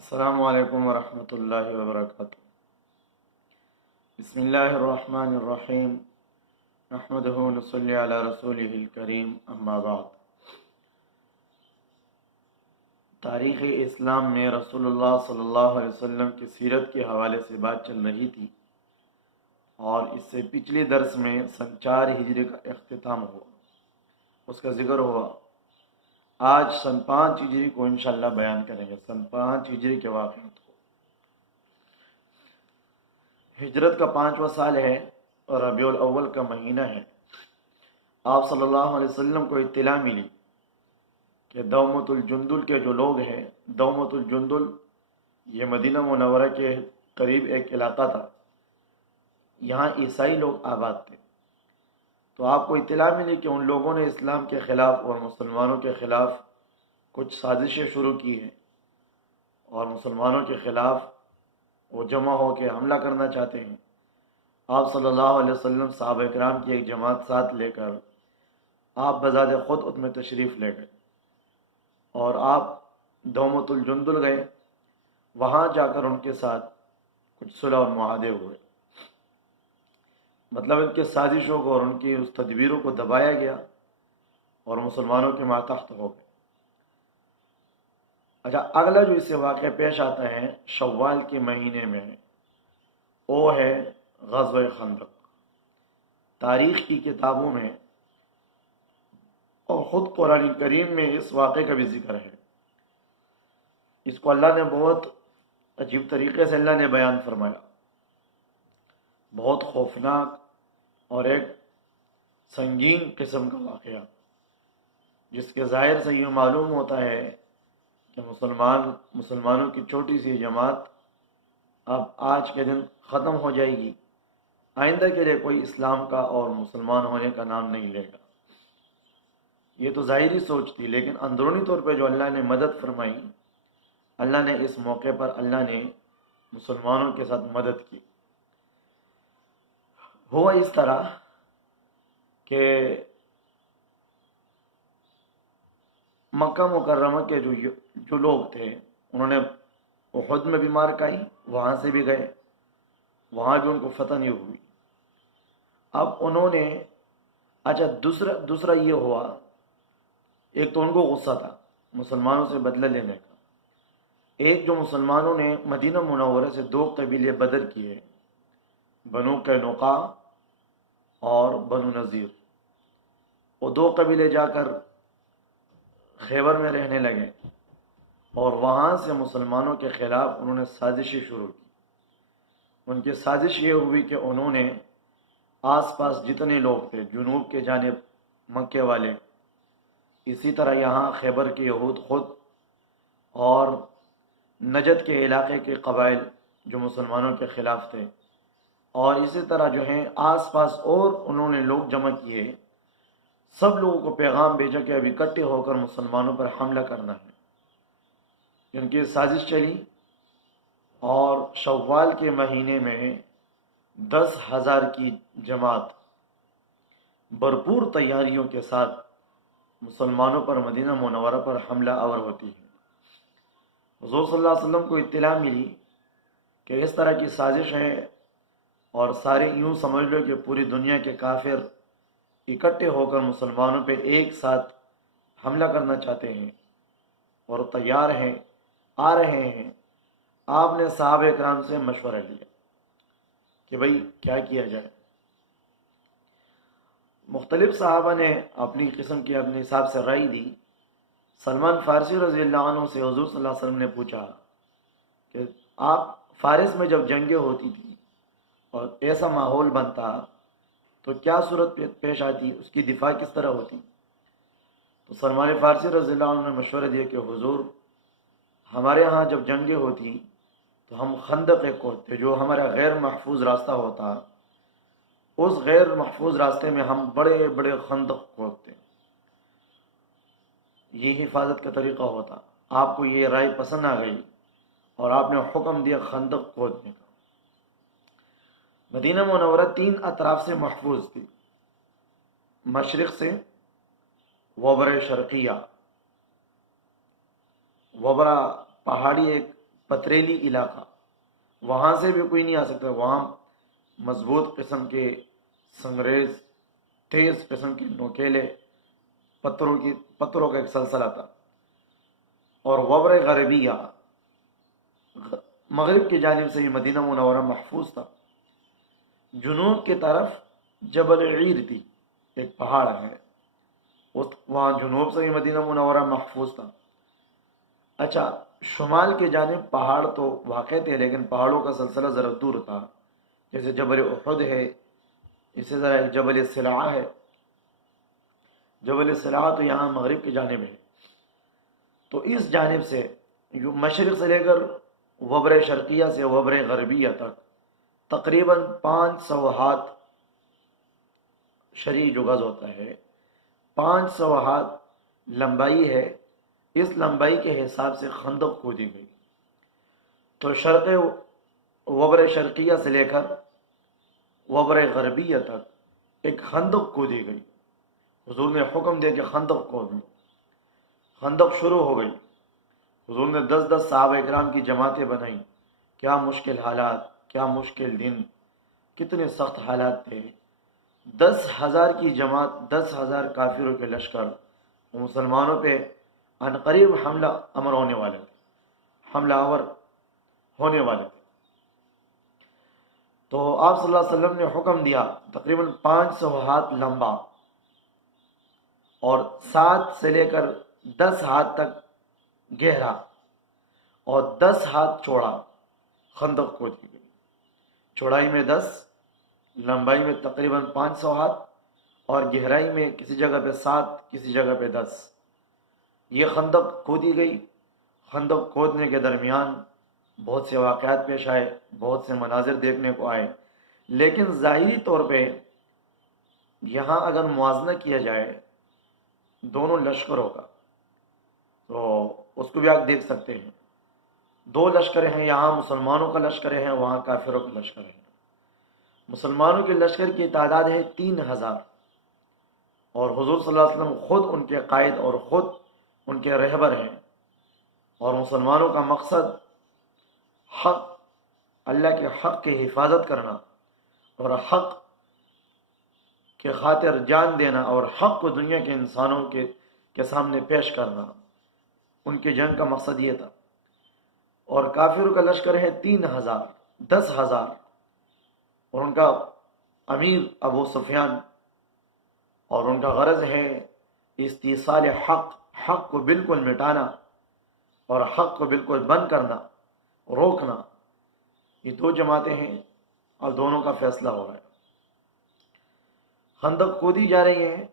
السلام علیکم ورحمۃ اللہ وبرکاتہ۔ بسم اللہ الرحمن الرحیم، نحمدہ ونصلی علی رسولہ الکریم، اما بعد۔ تاریخ اسلام میں رسول اللہ صلی اللہ علیہ وسلم کی سیرت کے حوالے سے بات چل رہی تھی، اور اس سے پچھلے درس میں سن 4 ہجری کا اختتام ہوا، اس کا ذکر ہوا۔ آج سن 5 ہجری کو انشاءاللہ بیان کریں گے، سن 5 ہجری کے واقعات کو۔ ہجرت کا 5واں سال ہے اور ربیع الاول کا مہینہ ہے۔ آپ صلی اللہ علیہ وسلم کو اطلاع ملی کہ دومۃ الجندل کے جو لوگ ہیں، دومۃ الجندل یہ مدینہ منورہ کے قریب ایک علاقہ تھا، یہاں عیسائی لوگ آباد تھے۔ تو آپ کو اطلاع ملی کہ ان لوگوں نے اسلام کے خلاف اور مسلمانوں کے خلاف کچھ سازشیں شروع کی ہیں، اور مسلمانوں کے خلاف وہ جمع ہو کے حملہ کرنا چاہتے ہیں۔ آپ صلی اللہ علیہ وسلم صحابہ کرام کی ایک جماعت ساتھ لے کر آپ بذات خود ان میں تشریف لے گئے، اور آپ دومۃ الجندل گئے۔ وہاں جا کر ان کے ساتھ کچھ صلح اور معاہدے ہوئے، مطلب ان کے سازشوں کو اور ان کی اس تدبیروں کو دبایا گیا اور مسلمانوں کے ماتحت ہو گئے۔ اچھا، اگلا جو اس سے واقعہ پیش آتا ہے شوال کے مہینے میں، وہ ہے غزوہ خندق۔ تاریخ کی کتابوں میں اور خود قرآن کریم میں اس واقعے کا بھی ذکر ہے۔ اس کو اللہ نے بہت عجیب طریقے سے اللہ نے بیان فرمایا، بہت خوفناک اور ایک سنگین قسم کا واقعہ، جس کے ظاہر سے یہ معلوم ہوتا ہے کہ مسلمانوں کی چھوٹی سی جماعت اب آج کے دن ختم ہو جائے گی، آئندہ کے لیے کوئی اسلام کا اور مسلمان ہونے کا نام نہیں لے گا۔ یہ تو ظاہری سوچ تھی، لیکن اندرونی طور پہ جو اللہ نے مدد فرمائی، اللہ نے اس موقع پر اللہ نے مسلمانوں کے ساتھ مدد کی۔ ہوا اس طرح کہ مکہ مکرمہ کے جو لوگ تھے، انہوں نے احد میں بھی مار کھائی، وہاں سے بھی گئے، وہاں بھی ان کو فتح نہیں ہوئی۔ اب انہوں نے اچھا دوسرا یہ ہوا، ایک تو ان کو غصہ تھا مسلمانوں سے بدلہ لینے کا، ایک جو مسلمانوں نے مدینہ منورہ سے 2 قبیلے بدر کیے، بنو قینقاع اور بنو نذیر، وہ 2 قبیلے جا کر خیبر میں رہنے لگے، اور وہاں سے مسلمانوں کے خلاف انہوں نے سازشیں شروع کی۔ ان کی سازش یہ ہوئی کہ انہوں نے آس پاس جتنے لوگ تھے، جنوب کے جانب مکے والے، اسی طرح یہاں خیبر کے یہود خود، اور نجد کے علاقے کے قبائل جو مسلمانوں کے خلاف تھے، اور اسی طرح جو ہیں آس پاس اور انہوں نے لوگ جمع کیے، سب لوگوں کو پیغام بھیجا کہ اب اکٹھے ہو کر مسلمانوں پر حملہ کرنا ہے۔ ان کی سازش چلی، اور شوال کے مہینے میں 10,000 کی جماعت بھرپور تیاریوں کے ساتھ مسلمانوں پر مدینہ منورہ پر حملہ آور ہوتی ہے۔ حضور صلی اللہ علیہ وسلم کو اطلاع ملی کہ اس طرح کی سازش ہے، اور سارے یوں سمجھ لو کہ پوری دنیا کے کافر اکٹھے ہو کر مسلمانوں پہ ایک ساتھ حملہ کرنا چاہتے ہیں اور تیار ہیں، آ رہے ہیں۔ آپ نے صحابہ کرام سے مشورہ لیا کہ بھئی کیا کیا جائے۔ مختلف صحابہ نے اپنی قسم کی اپنے حساب سے رائے دی۔ سلمان فارسی رضی اللہ عنہ سے حضور صلی اللہ علیہ وسلم نے پوچھا کہ آپ فارس میں جب جنگیں ہوتی تھی اور ایسا ماحول بنتا تو کیا صورت پیش آتی، اس کی دفاع کس طرح ہوتی؟ تو سلمان فارسی رضی اللہ عنہ نے مشورہ دیا کہ حضور، ہمارے ہاں جب جنگیں ہوتی تو ہم خندق کھودتے، جو ہمارا غیر محفوظ راستہ ہوتا، اس غیر محفوظ راستے میں ہم بڑے بڑے خندق کھودتے، یہ حفاظت کا طریقہ ہوتا۔ آپ کو یہ رائے پسند آ گئی اور آپ نے حکم دیا خندق کھودنے کا۔ مدینہ منورہ 3 اطراف سے محفوظ تھی، مشرق سے وبر شرقیہ، وبرا پہاڑی ایک پتریلی علاقہ، وہاں سے بھی کوئی نہیں آ سکتا، وہاں مضبوط قسم کے سنگریز، تیز قسم کے نوکیلے پتھروں کا ایک سلسلہ تھا۔ اور وبر غربیہ، مغرب کی جانب سے یہ مدینہ منورہ محفوظ تھا۔ جنوب کی طرف جبل عیر تھی، ایک پہاڑ ہے، وہاں جنوب سے یہ مدینہ منورہ محفوظ تھا۔ اچھا، شمال کی جانب پہاڑ تو واقع تھے، لیکن پہاڑوں کا سلسلہ ذرا دور تھا، جیسے جبل احد ہے، اسی طرح ایک جبل سلعہ ہے۔ جبل سلعہ تو یہاں مغرب کی جانب ہے۔ تو اس جانب سے مشرق سے لے کر وبر شرقیہ سے وبر غربیہ تک تقریباً 500 ہاتھ شرعی جو گز ہوتا ہے، 500 ہاتھ لمبائی ہے۔ اس لمبائی کے حساب سے خندق کھودی گئی۔ تو وبر شرقیہ سے لے کر وبر غربیہ تک ایک خندق کھودی گئی۔ حضور نے حکم دیا کہ خندق کھودو۔ خندق شروع ہو گئی۔ حضور نے 10 صحابہ اکرام کی جماعتیں بنائیں۔ کیا مشکل حالات، کیا مشکل دن، کتنے سخت حالات تھے۔ 10,000 کی جماعت، 10,000 کافروں کے لشکر، مسلمانوں پہ عنقریب حملہ آور ہونے والے تھے۔ تو آپ صلی اللہ علیہ وسلم نے حکم دیا، تقریباً 500 ہاتھ لمبا اور 7 سے لے کر 10 ہاتھ تک گہرا اور 10 ہاتھ چوڑا خندق کھودی گئی۔ چوڑائی میں 10، لمبائی میں تقریباً 500 ہاتھ اور گہرائی میں کسی جگہ پہ 7، کسی جگہ پہ 10، یہ خندق کھودی گئی۔ خندق کھودنے کے درمیان بہت سے واقعات پیش آئے، بہت سے مناظر دیکھنے کو آئے، لیکن ظاہری طور پہ یہاں اگر موازنہ کیا جائے دونوں لشکروں کا تو اس کو بھی آپ دیکھ سکتے ہیں۔ 2 لشکر ہیں، یہاں مسلمانوں کا لشکر ہے، وہاں کافروں کا لشکر ہے۔ مسلمانوں کے لشکر کی تعداد ہے 3,000 اور حضور صلی اللہ علیہ وسلم خود ان کے قائد اور خود ان کے رہبر ہیں، اور مسلمانوں کا مقصد حق، اللہ کے حق کی حفاظت کرنا اور حق کے خاطر جان دینا اور حق کو دنیا کے انسانوں کے سامنے پیش کرنا، ان کی جنگ کا مقصد یہ تھا۔ اور کافروں کا لشکر ہے 3,000، 10,000، اور ان کا امیر ابو سفیان، اور ان کا غرض ہے استیصال حق کو بالکل مٹانا اور حق کو بالکل بند کرنا، روکنا۔ یہ 2 جماعتیں ہیں اور دونوں کا فیصلہ ہو رہا ہے۔ خندق کھودی جا رہی ہیں۔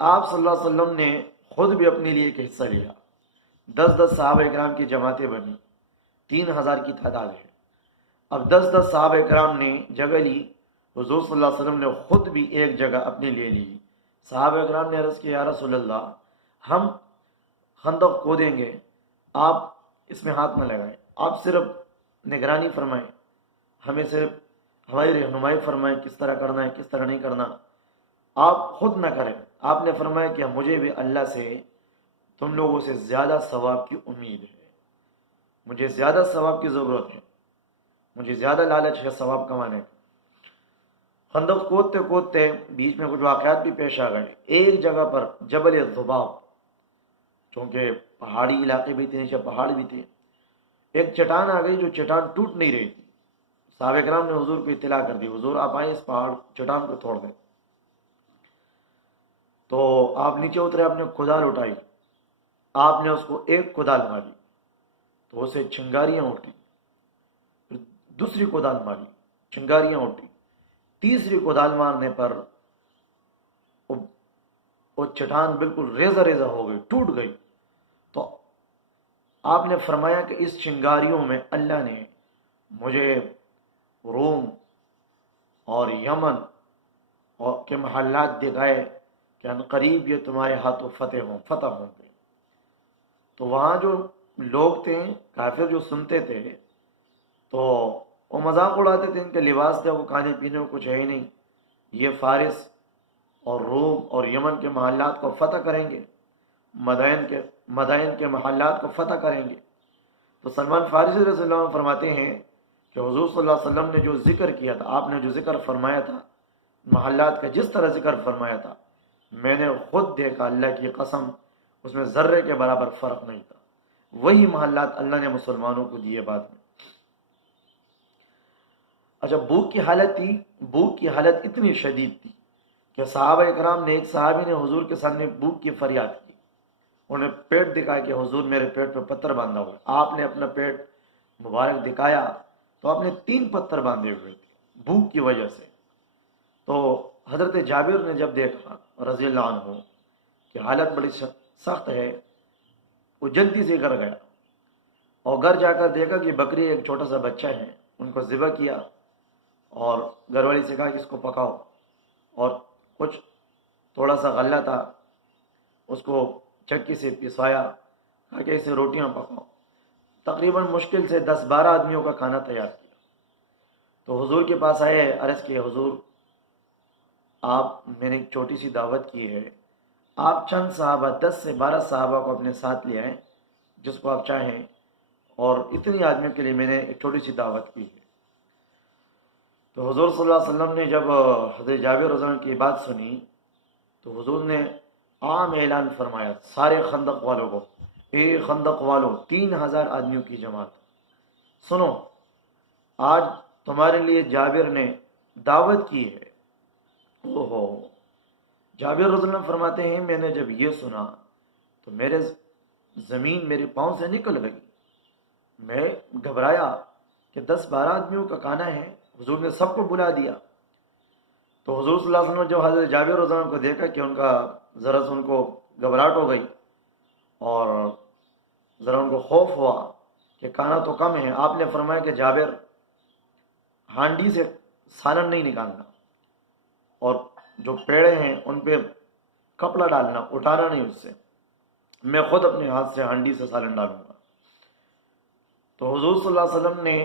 آپ صلی اللہ علیہ وسلم نے خود بھی اپنے لیے ایک حصہ لیا۔ 10 صحابہ اکرام کی جماعتیں بنی، 3,000 کی تعداد ہے۔ اب 10 صحابہ اکرام نے جگہ لی، حضور صلی اللہ علیہ وسلم نے خود بھی ایک جگہ اپنے لیے لی۔ صحابہ اکرام نے عرض کیا، یا رسول اللہ، ہم خندق کھودیں گے، آپ اس میں ہاتھ نہ لگائیں، آپ صرف نگرانی فرمائیں، ہمیں صرف ہماری رہنمائی فرمائیں، کس طرح کرنا ہے، کس طرح نہیں کرنا، آپ خود نہ کریں۔ آپ نے فرمایا کہ مجھے بھی اللہ سے تم لوگوں سے زیادہ ثواب کی امید ہے، مجھے زیادہ ثواب کی ضرورت ہے، مجھے زیادہ لالچ ہے ثواب کمانے کا۔ خندق کودتے کودتے بیچ میں کچھ واقعات بھی پیش آ گئے۔ ایک جگہ پر جبل ذباب، چونکہ پہاڑی علاقے بھی تھے، نیچے پہاڑ بھی تھے، ایک چٹان آ گئی جو چٹان ٹوٹ نہیں رہی تھی۔ صحابہ کرام نے حضور کو اطلاع کر دی، حضور آپ آئیں، اس پہاڑ چٹان کو توڑ دیں۔ تو آپ نیچے اترے، آپ نے کدال اٹھائی، آپ نے اس کو ایک کدال ماری تو اسے چنگاریاں اٹھی، پھر دوسری کدال ماری، چنگاریاں اٹھی، تیسری کدال مارنے پر وہ چٹان بالکل ریزہ ریزہ ہو گئی، ٹوٹ گئی۔ تو آپ نے فرمایا کہ اس چنگاریوں میں اللہ نے مجھے روم اور یمن کے محلات دکھائے کہ ان قریب یہ تمہارے ہاتھوں فتح ہوں گے۔ تو وہاں جو لوگ تھے، کافر جو سنتے تھے، تو وہ مذاق اڑاتے تھے، ان کے لباس تھے، وہ کھانے پینے کو کچھ ہے ہی نہیں، یہ فارس اور روم اور یمن کے محلات کو فتح کریں گے، مدائن کے محلات کو فتح کریں گے۔ تو سلمان فارسی رضی اللہ عنہ فرماتے ہیں کہ حضور صلی اللہ علیہ وسلم نے جو ذکر کیا تھا، آپ نے جو ذکر فرمایا تھا، محلات کا جس طرح ذکر فرمایا تھا، میں نے خود دیکھا، اللہ کی قسم، اس میں ذرے کے برابر فرق نہیں تھا۔ وہی محلات اللہ نے مسلمانوں کو دیے بعد میں۔ اچھا، بھوک کی حالت تھی، بھوک کی حالت اتنی شدید تھی کہ صحابہ اکرام نے، ایک صحابی نے حضور کے سامنے بھوک کی فریاد کی، انہوں نے پیٹ دکھایا کہ حضور میرے پیٹ پہ پتھر باندھا ہوا ہے۔ آپ نے اپنا پیٹ مبارک دکھایا تو آپ نے 3 پتھر باندھے ہوئے تھے بھوک کی وجہ سے۔ تو حضرت جابر نے جب دیکھا رضی اللہ عنہ کہ حالت بڑی سخت ہے، وہ جلدی سے گھر گیا اور گھر جا کر دیکھا کہ بکری ایک چھوٹا سا بچہ ہے، ان کو ذبح کیا اور گھر والی سے کہا کہ اس کو پکاؤ، اور کچھ تھوڑا سا غلہ تھا اس کو چکی سے پسوایا، کہا کہ اسے روٹیاں پکاؤ۔ تقریباً مشکل سے 10-12 آدمیوں کا کھانا تیار کیا۔ تو حضور کے پاس آئے، عرض کیے حضور آپ، میں نے ایک چھوٹی سی دعوت کی ہے، آپ چند صحابہ 10 سے 12 صحابہ کو اپنے ساتھ لے آئیں جس کو آپ چاہیں، اور اتنی آدمیوں کے لیے میں نے ایک چھوٹی سی دعوت کی ہے۔ تو حضور صلی اللہ علیہ وسلم نے جب حضرت جابر رضی اللہ عنہ کی بات سنی تو حضور نے عام اعلان فرمایا سارے خندق والوں کو، اے خندق والوں، 3000 آدمیوں کی جماعت، سنو، آج تمہارے لیے جابر نے دعوت کی ہے۔ اوہو، جابر رضی اللہ عنہ فرماتے ہیں میں نے جب یہ سنا تو میرے زمین میرے پاؤں سے نکل گئی، میں گھبرایا کہ 10-12 آدمیوں کا کھانا ہے، حضور نے سب کو بلا دیا۔ تو حضور صلی اللہ علیہ وسلم نے جو حضرت جابر رضی اللہ عنہ کو دیکھا کہ ان کا ذرا سے ان کو گھبراہٹ ہو گئی اور ذرا ان کو خوف ہوا کہ کھانا تو کم ہے، آپ نے فرمایا کہ جابر، ہانڈی سے سالن نہیں نکالنا، اور جو پیڑے ہیں ان پہ کپڑا ڈالنا، اٹھانا نہیں اس سے، میں خود اپنے ہاتھ سے ہانڈی سے سالن ڈالوں گا۔ تو حضور صلی اللہ علیہ وسلم نے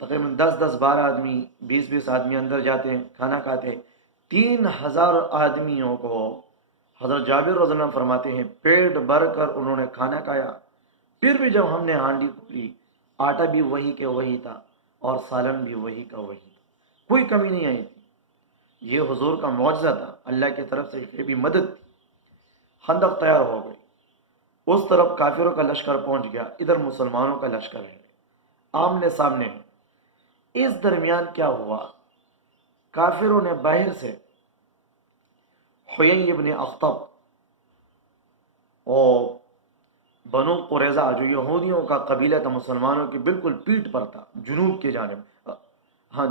تقریباً 10-12 آدمی، 20 آدمی اندر جاتے ہیں، کھانا کھاتے، 3000 آدمیوں کو حضرت جابر رضی اللہ عنہ فرماتے ہیں پیٹ بھر کر انہوں نے کھانا کھایا۔ پھر بھی جب ہم نے ہانڈی کھولی، آٹا بھی وہی کے وہی تھا اور سالن بھی وہی کا وہی تھا، کوئی کمی نہیں آئی تھی۔ یہ حضور کا معجزہ تھا، اللہ کی طرف سے یہ بھی مدد تھی۔ خندق تیار ہو گئی، اس طرف کافروں کا لشکر پہنچ گیا، ادھر مسلمانوں کا لشکر ہے، آمنے سامنے ہے۔ اس درمیان کیا ہوا، کافروں نے باہر سے حیی ابن اخطب اور بنو قریظہ جو یہودیوں کا قبیلہ تھا، مسلمانوں کی بالکل پیٹھ پر تھا، جنوب کی جانب،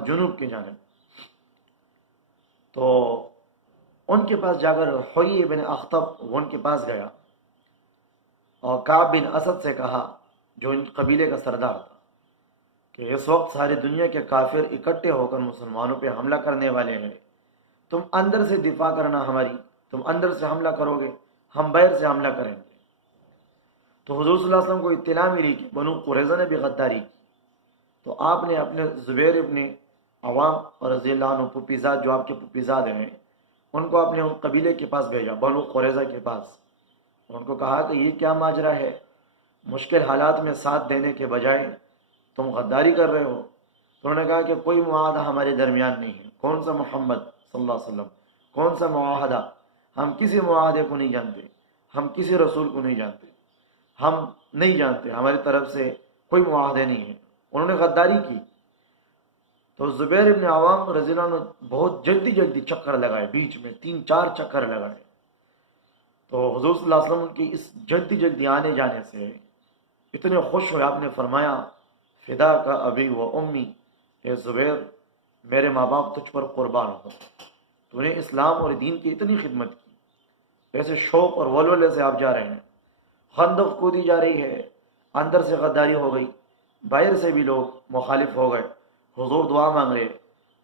جنوب کی جانب، تو ان کے پاس جا کر حیی ابن اخطب وہ ان کے پاس گیا اور کعب بن اسد سے کہا جو ان قبیلے کا سردار تھا کہ اس وقت ساری دنیا کے کافر اکٹھے ہو کر مسلمانوں پہ حملہ کرنے والے ہیں، تم اندر سے دفاع کرنا ہماری، تم اندر سے حملہ کرو گے، ہم باہر سے حملہ کریں گے۔ تو حضور صلی اللہ علیہ وسلم کو اطلاع ملی کہ بنو قریظہ نے بھی غداری کی، تو آپ نے اپنے زبیر ابن عوام اور رضی اللہ عنہ پھوپھیزاد، جو آپ کے پھوپھیزاد ہیں، ان کو اپنے قبیلے کے پاس بھیجا، بنو قریظہ کے پاس، ان کو کہا کہ یہ کیا ماجرا ہے، مشکل حالات میں ساتھ دینے کے بجائے تم غداری کر رہے ہو۔ تو انہوں نے کہا کہ کوئی معاہدہ ہمارے درمیان نہیں ہے۔ کون سا محمد صلی اللہ علیہ وسلم، کون سا معاہدہ، ہم کسی معاہدے کو نہیں جانتے، ہم کسی رسول کو نہیں جانتے، ہم نہیں جانتے، ہماری طرف سے کوئی معاہدے نہیں ہیں۔ انہوں نے غداری کی۔ تو زبیر ابن عوام رضی اللہ عنہ بہت جلدی چکر لگائے، بیچ میں 3-4 چکر لگائے۔ تو حضور صلی اللہ علیہ وسلم کی اس جلدی آنے جانے سے اتنے خوش ہوئے، آپ نے فرمایا فدا کا ابی و امی، اے زبیر میرے ماں باپ تجھ پر قربان ہو، تو نے اسلام اور دین کی اتنی خدمت کی۔ ایسے شوق اور ولولے سے آپ جا رہے ہیں، خندق کودی جا رہی ہے، اندر سے غداری ہو گئی، باہر سے بھی لوگ مخالف ہو گئے۔ حضور دعا مانگ رہے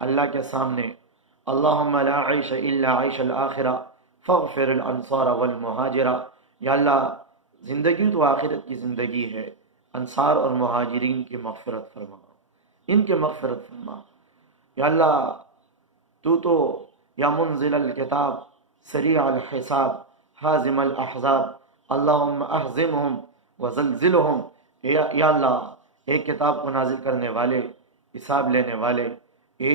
اللہ کے سامنے، اللہم لا عیش الا عیش الآخرہ فاغفر الانصار والمہاجرہ، یا اللہ زندگی تو آخرت کی زندگی ہے، انصار اور مہاجرین کی مغفرت فرما، ان کے مغفرت فرما۔ یا اللہ تو یا منزل الکتاب سریع الحساب حازم الاحزاب، اللہم احزمہم وزلزلہم، یا اللہ ایک کتاب کو نازل کرنے والے، حساب لینے والے، اے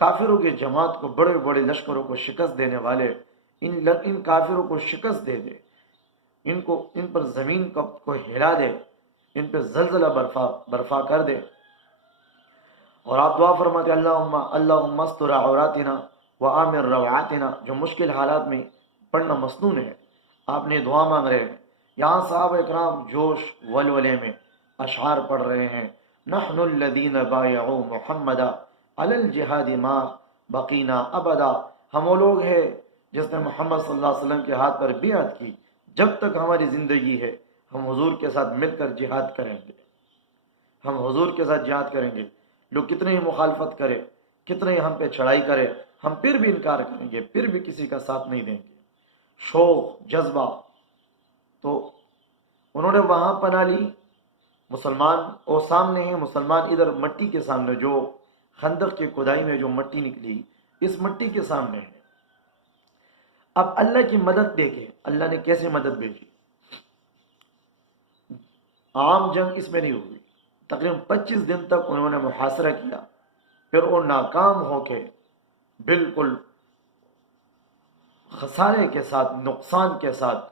کافروں کی جماعت کو، بڑے بڑے لشکروں کو شکست دینے والے، ان کافروں کو شکست دے دے، ان پر زمین کو ہلا دے، ان پہ زلزلہ برفا کر دے۔ اور آپ دعا فرماتے اللہم استر عوراتنا وآمن روعاتنا، جو مشکل حالات میں پڑھنا مسنون ہے، آپ نے دعا مانگ رہے ہیں۔ یہاں صحابہ اکرام جوش ولولے میں اشعار پڑھ رہے ہیں، نحن الذین بایعوا محمدا علی الجہاد ما بقینا ابدا، ہم وہ لوگ ہیں جس نے محمد صلی اللہ علیہ وسلم کے ہاتھ پر بیعت کی، جب تک ہماری زندگی ہے ہم حضور کے ساتھ مل کر جہاد کریں گے، ہم حضور کے ساتھ جہاد کریں گے۔ لوگ کتنے ہی مخالفت کرے، کتنے ہی ہم پہ چڑھائی کرے، ہم پھر بھی انکار کریں گے، پھر بھی کسی کا ساتھ نہیں دیں گے۔ شوق، جذبہ، تو انہوں نے وہاں پناہ لی۔ مسلمان وہ سامنے ہیں، مسلمان ادھر مٹی کے سامنے، جو خندق کی کھدائی میں جو مٹی نکلی اس مٹی کے سامنے ہے۔ اب اللہ کی مدد دیکھیں، اللہ نے کیسے مدد بھیجی۔ عام جنگ اس میں نہیں ہوئی، تقریباً 25 دن تک انہوں نے محاصرہ کیا، پھر وہ ناکام ہو کے بالکل خسارے کے ساتھ، نقصان کے ساتھ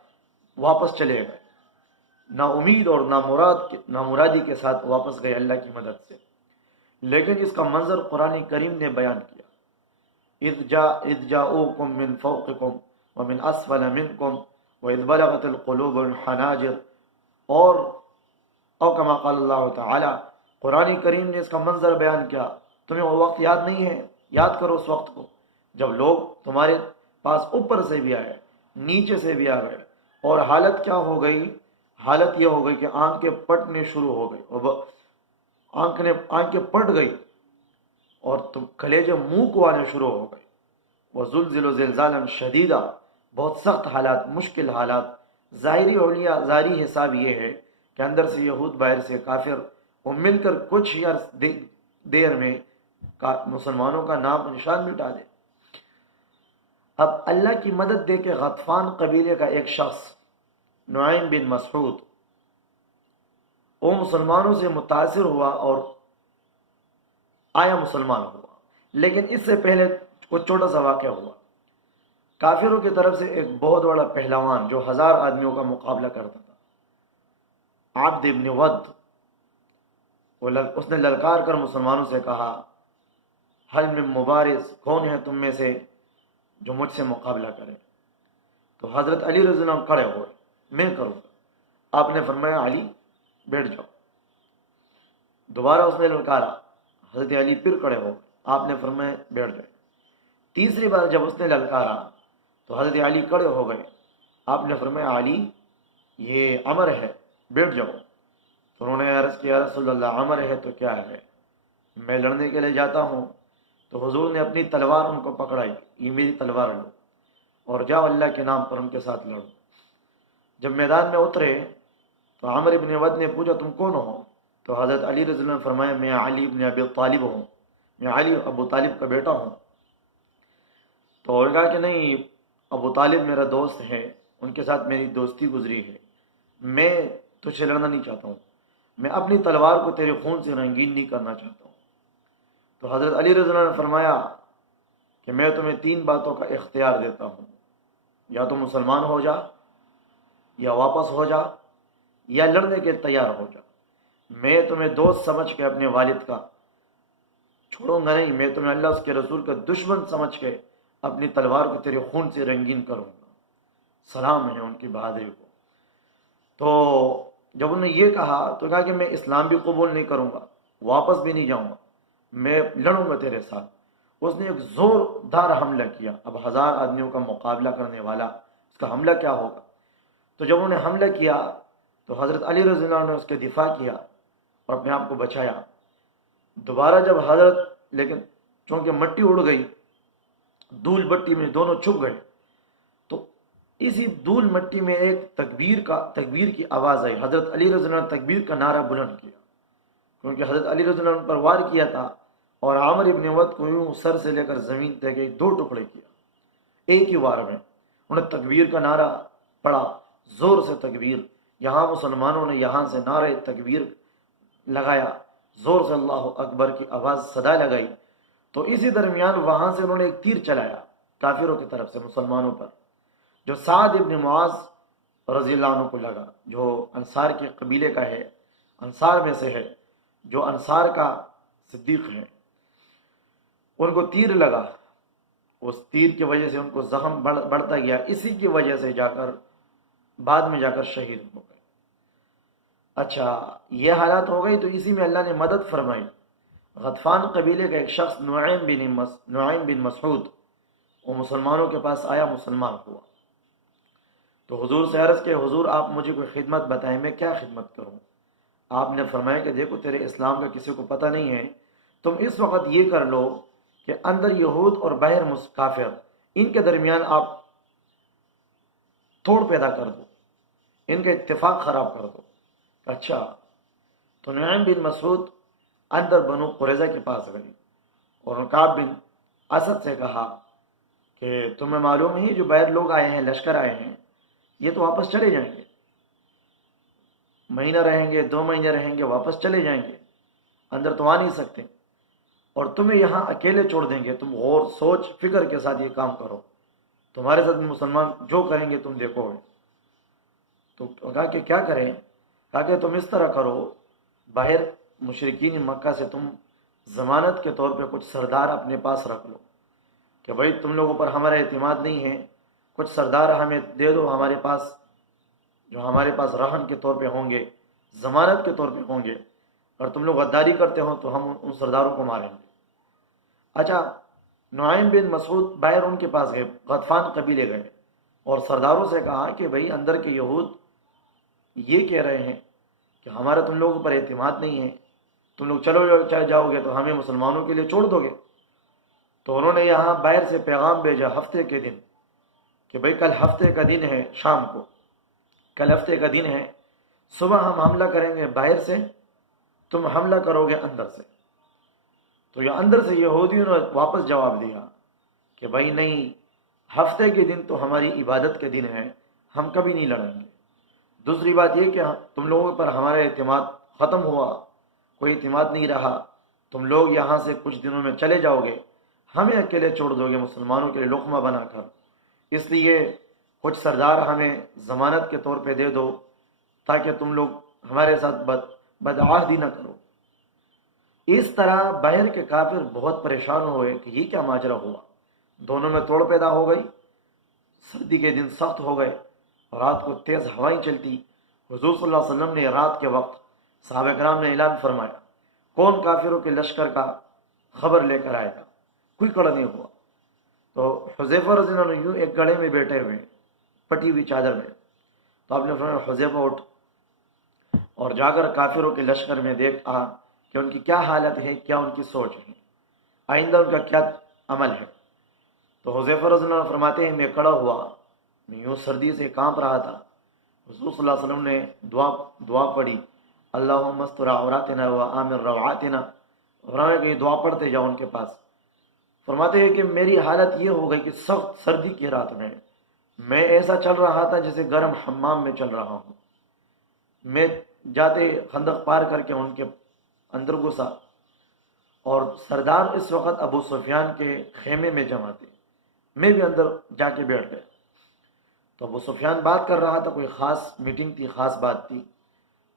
واپس چلے گئے، نا امید اور نامرادی کے ساتھ واپس گئے اللہ کی مدد سے۔ لیکن اس کا منظر قرآن کریم نے بیان کیا، اذ جاؤکم من فوقکم ومن اسفل منکم واذ بلغت القلوب الحناجر، اور کما قال اللہ تعالی، قرآن کریم نے اس کا منظر بیان کیا۔ تمہیں وہ وقت یاد نہیں ہے؟ یاد کرو اس وقت کو جب لوگ تمہارے پاس اوپر سے بھی آئے، نیچے سے بھی آ گئے، اور حالت کیا ہو گئی؟ حالت یہ ہو گئی کہ آنکھیں پھٹنے شروع ہو گئی، اور آنکھیں پھٹ گئی اور کلیجے منہ کو آنے شروع ہو گئے۔ وَزُلْزِلُوا زِلْزَالًا شَدِيدًا، بہت سخت حالات، مشکل حالات۔ ظاہری حساب یہ ہے کہ اندر سے یہود، باہر سے کافر، وہ مل کر کچھ ہی دیر میں مسلمانوں کا نام و نشان مٹا دے۔ اب اللہ کی مدد دے کے غطفان قبیلے کا ایک شخص نعیم بن مسعود، وہ مسلمانوں سے متاثر ہوا اور آیا مسلمان ہوا۔ لیکن اس سے پہلے کچھ چھوٹا سا واقعہ ہوا۔ کافروں کی طرف سے ایک بہت بڑا پہلوان جو 1000 آدمیوں کا مقابلہ کرتا تھا، عبد ابن ود، اس نے للکار کر مسلمانوں سے کہا، حل من مبارز، کون ہے تم میں سے جو مجھ سے مقابلہ کرے؟ تو حضرت علی رضی اللہ عنہ کھڑے ہوئے، میں کروں گا۔ آپ نے فرمایا علی بیٹھ جاؤ۔ دوبارہ اس نے للکارا، حضرت علی پھر کھڑے ہو گئے، آپ نے فرمایا بیٹھ جائے۔ تیسری بار جب اس نے للکارا تو حضرت علی کھڑے ہو گئے، آپ نے فرمایا علی یہ امر ہے، بیٹھ جاؤ۔ تو انہوں نے عرض کیا رسول اللہ امر ہے تو کیا ہے، میں لڑنے کے لیے جاتا ہوں۔ تو حضور نے اپنی تلوار ان کو پکڑائی، یہ میری تلوار لو اور جاؤ اللہ کے نام پر ان کے ساتھ لڑو۔ جب میدان میں اترے تو عمر ابن ود نے پوچھا تم کون ہو؟ تو حضرت علی رضی اللہ عنہ نے فرمایا میں علی ابن ابی طالب ہوں، میں علی ابو طالب کا بیٹا ہوں۔ تو انہوں نے کہا کہ نہیں، ابو طالب میرا دوست ہے، ان کے ساتھ میری دوستی گزری ہے، میں تجھ سے لڑنا نہیں چاہتا ہوں، میں اپنی تلوار کو تیرے خون سے رنگین نہیں کرنا چاہتا ہوں۔ تو حضرت علی رضی اللہ عنہ نے فرمایا کہ میں تمہیں 3 باتوں کا اختیار دیتا ہوں، یا تو مسلمان ہو جا، یا واپس ہو جا، یا لڑنے کے تیار ہو جا۔ میں تمہیں دوست سمجھ کے اپنے والد کا چھوڑوں گا نہیں، میں تمہیں اللہ اس کے رسول کا دشمن سمجھ کے اپنی تلوار کو تیرے خون سے رنگین کروں گا۔ سلام ہے ان کی بہادری کو۔ تو جب انہوں نے یہ کہا تو کہا کہ میں اسلام بھی قبول نہیں کروں گا، واپس بھی نہیں جاؤں گا، میں لڑوں گا تیرے ساتھ۔ اس نے ایک زوردار حملہ کیا۔ اب 1000 آدمیوں کا مقابلہ کرنے والا، اس کا حملہ کیا ہوگا؟ تو جب انہوں نے حملہ کیا تو حضرت علی رضی اللہ عنہ نے اس کے دفاع کیا اور اپنے آپ کو بچایا۔ دوبارہ جب لیکن چونکہ مٹی اڑ گئی، دھول مٹی میں دونوں چھپ گئے، تو اسی دھول مٹی میں ایک تکبیر کی آواز آئی۔ حضرت علی رضی اللہ عنہ نے تکبیر کا نعرہ بلند کیا، کیونکہ حضرت علی رضی اللہ عنہ پر وار کیا تھا اور عامر ابن ود کو یوں سر سے لے کر زمین تک 2 ٹکڑے کیا ایک ہی وار میں۔ انہوں نے تکبیر کا نعرہ پڑا، زور سے تکبیر، یہاں مسلمانوں نے یہاں سے نعرہ تکبیر لگایا، زور سے اللہ اکبر کی آواز صدا لگائی، تو اسی درمیان وہاں سے انہوں نے ایک تیر چلایا کافروں کی طرف سے مسلمانوں پر، جو سعد ابن معاذ رضی اللہ عنہ کو لگا، جو انصار کے قبیلے کا ہے، انصار میں سے ہے، جو انصار کا صدیق ہے، ان کو تیر لگا۔ اس تیر کی وجہ سے ان کو زخم بڑھتا گیا، اسی کی وجہ سے بعد میں جا کر شہید ہو گئے۔ اچھا، یہ حالات ہو گئی تو اسی میں اللہ نے مدد فرمائی۔ غطفان قبیلے کا ایک شخص نعیم بن مسعود، وہ مسلمانوں کے پاس آیا، مسلمان ہوا، تو حضور سے عرض کہ حضور آپ مجھے کوئی خدمت بتائیں، میں کیا خدمت کروں؟ آپ نے فرمایا کہ دیکھو تیرے اسلام کا کسی کو پتہ نہیں ہے، تم اس وقت یہ کر لو کہ اندر یہود اور باہر کافر، ان کے درمیان آپ توڑ پیدا کر دو، ان کا اتفاق خراب کر دو۔ اچھا، تو نعیم بن مسعود اندر بنو قریظہ کے پاس گئی اور کعب بن اسد سے کہا کہ تمہیں معلوم ہے جو باہر لوگ آئے ہیں، لشکر آئے ہیں، یہ تو واپس چلے جائیں گے، مہینہ رہیں گے، 2 مہینے رہیں گے، واپس چلے جائیں گے، اندر تو آ نہیں سکتے، اور تمہیں یہاں اکیلے چھوڑ دیں گے، تم غور سوچ فکر کے ساتھ یہ کام کرو، تمہارے ساتھ مسلمان جو کریں گے تم دیکھو گے۔ تو کہا کہ کیا کریں؟ کہا کہ تم اس طرح کرو، باہر مشرکین مکہ سے تم ضمانت کے طور پہ کچھ سردار اپنے پاس رکھ لو کہ بھائی تم لوگوں پر ہمارا اعتماد نہیں ہے، کچھ سردار ہمیں دے دو ہمارے پاس، جو ہمارے پاس رہن کے طور پہ ہوں گے، ضمانت کے طور پہ ہوں گے، اور تم لوگ غداری کرتے ہو تو ہم ان سرداروں کو ماریں گے۔ اچھا، نعیم بن مسعود باہر ان کے پاس گئے، غطفان قبیلے گئے اور سرداروں سے کہا کہ بھائی اندر کے یہود یہ کہہ رہے ہیں کہ ہمارا تم لوگوں پر اعتماد نہیں ہے، تم لوگ چلے جاؤ گے تو ہمیں مسلمانوں کے لیے چھوڑ دو گے۔ تو انہوں نے یہاں باہر سے پیغام بھیجا ہفتے کے دن کہ بھائی کل ہفتے کا دن ہے، شام کو کل ہفتے کا دن ہے، صبح ہم حملہ کریں گے باہر سے، تم حملہ کرو گے اندر سے۔ تو یہ اندر سے یہودیوں نے واپس جواب دیا کہ بھائی نہیں، ہفتے کے دن تو ہماری عبادت کے دن ہے، ہم کبھی نہیں لڑیں گے۔ دوسری بات یہ کہ تم لوگوں پر ہمارا اعتماد ختم ہوا، کوئی اعتماد نہیں رہا، تم لوگ یہاں سے کچھ دنوں میں چلے جاؤ گے، ہمیں اکیلے چھوڑ دو گے مسلمانوں کے لیے لقمہ بنا کر، اس لیے کچھ سردار ہمیں ضمانت کے طور پہ دے دو تاکہ تم لوگ ہمارے ساتھ بدعہدی نہ کرو۔ اس طرح باہر کے کافر بہت پریشان ہوئے کہ یہ کیا ماجرا ہوا، دونوں میں توڑ پیدا ہو گئی، سردی کے دن سخت ہو گئے، رات کو تیز ہوائیں چلتی۔ حضور صلی اللہ علیہ وسلم نے رات کے وقت صحابہ کرام نے اعلان فرمایا کون کافروں کے لشکر کا خبر لے کر آئے گا، کوئی کڑا نہیں ہوا۔ تو حذیفہ رضی اللہ عنہ یوں ایک گڑھے میں بیٹھے ہوئے پٹی ہوئی چادر میں، تو آپ نے فرمایا حذیفہ اٹھ اور جا کر کافروں کے لشکر میں دیکھ آ کہ ان کی کیا حالت ہے، کیا ان کی سوچ ہے، آئندہ ان کا کیا عمل ہے۔ تو حذیفہ رضی اللہ عنہ فرماتے ہیں میں کڑا ہوا، میں یوں سردی سے کانپ رہا تھا، حضور صلی اللہ علیہ وسلم نے دعا پڑھی اللہم استر عوراتنا و آمن روعاتنا، فرمایا کہ یہ دعا پڑھتے جاؤ ان کے پاس۔ فرماتے ہیں کہ میری حالت یہ ہو گئی کہ سخت سردی کی رات میں ایسا چل رہا تھا جیسے گرم حمام میں چل رہا ہوں۔ میں جاتے خندق پار کر کے ان کے اندر گھسا، اور سردار اس وقت ابو سفیان کے خیمے میں جمع تھے، میں بھی اندر جا کے بیٹھ گیا۔ تو ابو سفیان بات کر رہا تھا، کوئی خاص میٹنگ تھی، خاص بات تھی،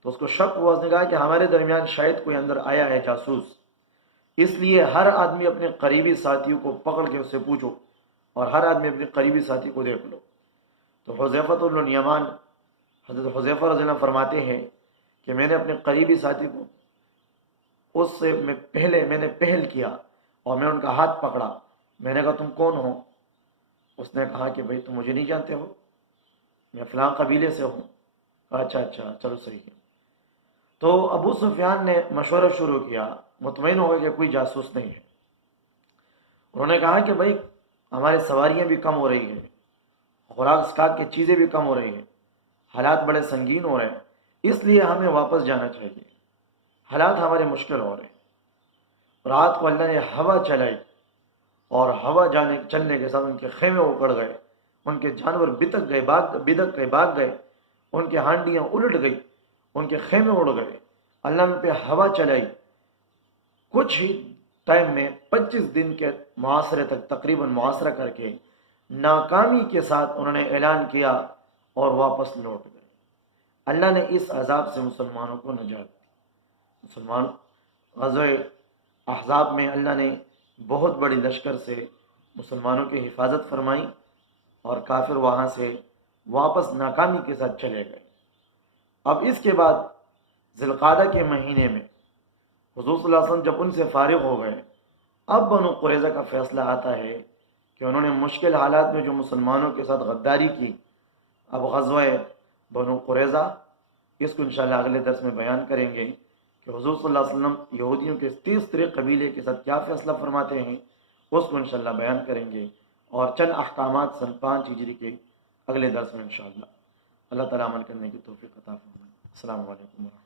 تو اس کو شک ہوا، اس نے کہا کہ ہمارے درمیان شاید کوئی اندر آیا ہے جاسوس، اس لیے ہر آدمی اپنے قریبی ساتھیوں کو پکڑ کے اس سے پوچھو، اور ہر آدمی اپنے قریبی ساتھی کو دیکھ لو۔ تو حذیفہ بن الیمان، حضرت حذیفہ رضی اللہ عنہ فرماتے ہیں کہ میں نے اپنے قریبی ساتھی کو اس سے میں نے پہل کیا اور میں ان کا ہاتھ پکڑا، میں نے کہا تم کون ہو؟ اس نے کہا کہ بھائی تم مجھے نہیں جانتے ہو، میں فلاں قبیلے سے ہوں۔ اچھا چلو صحیح ہے۔ تو ابو سفیان نے مشورہ شروع کیا، مطمئن ہو گئے کہ کوئی جاسوس نہیں ہے۔ انہوں نے کہا کہ بھائی ہماری سواریاں بھی کم ہو رہی ہیں، خوراک سکاک کی چیزیں بھی کم ہو رہی ہیں، حالات بڑے سنگین ہو رہے ہیں، اس لیے ہمیں واپس جانا چاہیے، حالات ہمارے مشکل ہو رہے ہیں۔ رات کو اللہ نے ہوا چلائی، اور ہوا چلنے کے ساتھ ان کے خیمے اکڑ گئے، ان کے جانور بدک گئے، بھاگ گئے، ان کی ہانڈیاں الٹ گئی، ان کے خیمے اڑ گئے، اللہ نے پہ ہوا چلائی۔ کچھ ہی ٹائم میں 25 دن کے محاصرے تک تقریباً محاصرہ کر کے ناکامی کے ساتھ انہوں نے اعلان کیا اور واپس لوٹ گئے۔ اللہ نے اس عذاب سے مسلمانوں کو نجات دی۔ مسلمان غزوہ احزاب میں اللہ نے بہت بڑی لشکر سے مسلمانوں کی حفاظت فرمائی اور کافر وہاں سے واپس ناکامی کے ساتھ چلے گئے۔ اب اس کے بعد ذی القعدہ کے مہینے میں حضور صلی اللہ علیہ وسلم جب ان سے فارغ ہو گئے، اب بنو قریظہ کا فیصلہ آتا ہے کہ انہوں نے مشکل حالات میں جو مسلمانوں کے ساتھ غداری کی، اب غزوہ بنو قریظہ، اس کو انشاءاللہ اگلے درس میں بیان کریں گے کہ حضور صلی اللہ علیہ وسلم یہودیوں کے 30 قبیلے کے ساتھ کیا فیصلہ فرماتے ہیں، اس کو انشاءاللہ بیان کریں گے، اور چند احکامات سن 5 ہجری کے اگلے درس میں انشاءاللہ۔ اللہ تعالیٰ عمل کرنے کی توفیق عطا فرمائے۔ السلام علیکم ورحمۃ اللہ۔